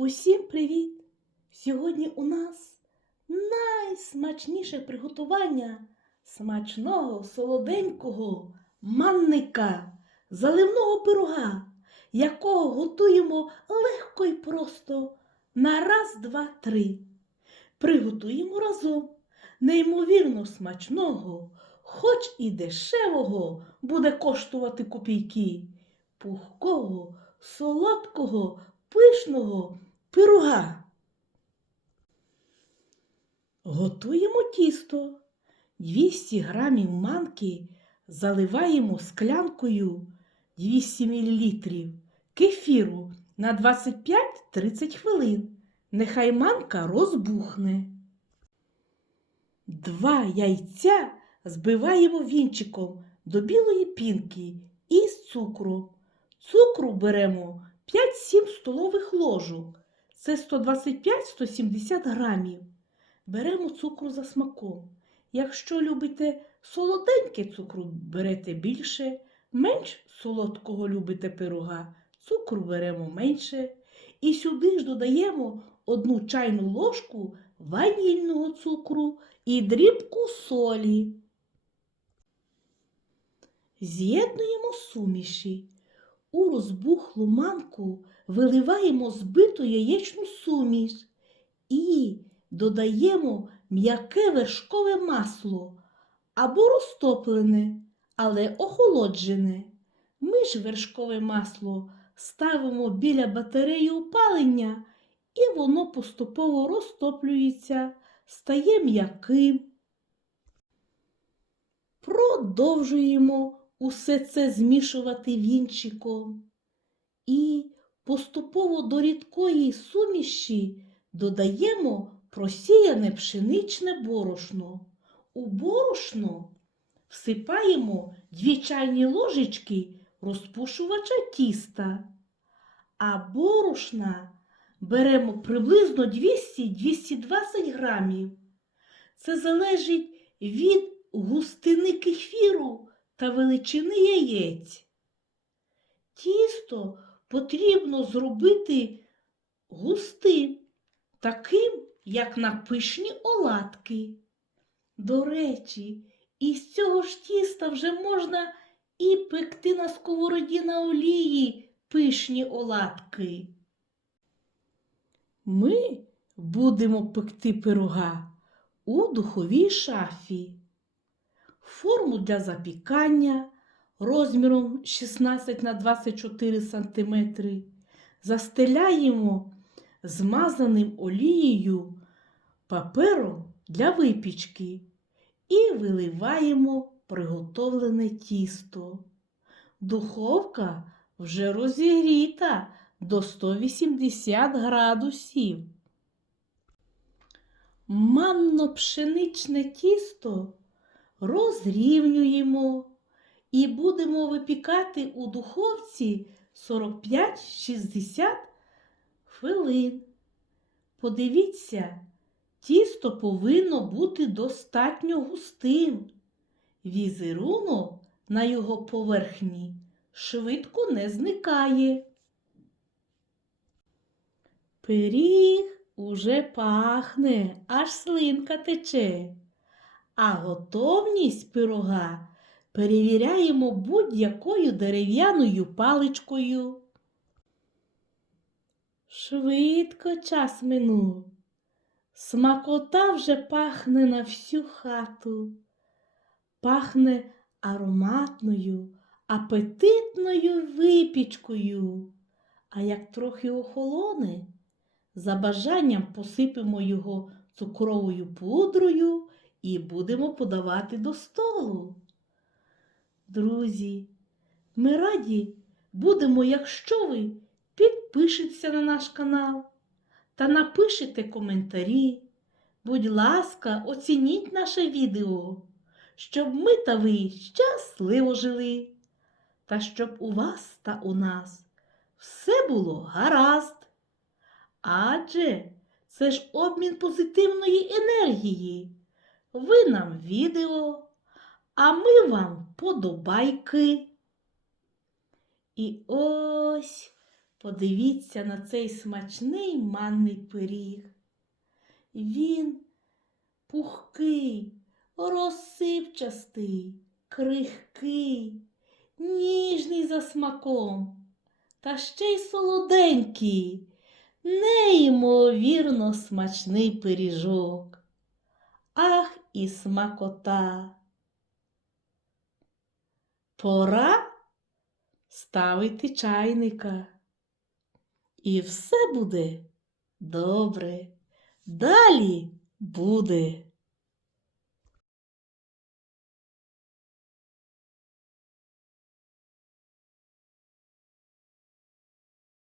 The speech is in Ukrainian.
Усім привіт! Сьогодні у нас найсмачніше приготування смачного солоденького манника, заливного пирога, якого готуємо легко і просто на раз, два, три. Приготуємо разом неймовірно смачного, хоч і дешевого буде коштувати копійки, пухкого, солодкого, пишного пирога. Готуємо тісто. 200 грамів манки заливаємо склянкою 200 мл кефіру на 25-30 хвилин. Нехай манка розбухне. Два яйця збиваємо вінчиком до білої пінки із цукром. Цукру беремо 5-7 столових ложок. Це 125-170 грамів. Беремо цукру за смаком. Якщо любите солоденьке цукру, берете більше, менш солодкого любите пирога, цукру беремо менше. І сюди ж додаємо одну чайну ложку ванільного цукру і дрібку солі. З'єднуємо суміші. У розбухлу манку виливаємо збиту яєчну суміш і додаємо м'яке вершкове масло або розтоплене, але охолоджене. Ми ж вершкове масло ставимо біля батареї опалення, і воно поступово розтоплюється, стає м'яким. Продовжуємо усе це змішувати вінчиком. І поступово до рідкої суміші додаємо просіяне пшеничне борошно. У борошно всипаємо дві чайні ложечки розпушувача тіста, а борошна беремо приблизно 200-220 грамів. Це залежить від густини кефіру та величини яєць. Тісто потрібно зробити густим, таким, як на пишні оладки. До речі, із цього ж тіста вже можна і пекти на сковороді на олії пишні оладки. Ми будемо пекти пирога у духовій шафі. Форму для запікання розміром 16 на 24 см застеляємо змазаним олією папером для випічки і виливаємо приготовлене тісто. Духовка вже розігріта до 180 градусів. Манно-пшеничне тісто розрівнюємо і будемо випікати у духовці 45-60 хвилин. Подивіться, тісто повинно бути достатньо густим. Візерунок на його поверхні швидко не зникає. Пиріг уже пахне, аж слинка тече. А готовність пирога перевіряємо будь-якою дерев'яною паличкою. Швидко час минув. Смакота вже пахне на всю хату, пахне ароматною, апетитною випічкою. А як трохи охолоне, за бажанням посипемо його цукровою пудрою і будемо подавати до столу. Друзі, ми раді будемо, якщо ви підпишіться на наш канал та напишете коментарі. Будь ласка, оцініть наше відео, щоб ми та ви щасливо жили, та щоб у вас та у нас все було гаразд. Адже це ж обмін позитивної енергії. Ви нам відео, а ми вам подобайки. І ось Подивіться на цей смачний манний пиріг. Він пухкий, розсипчастий, крихкий, ніжний за смаком, та ще й солоденький, неймовірно смачний пиріжок. Ах і смакота! Пора ставити чайника. І все буде добре. Далі буде.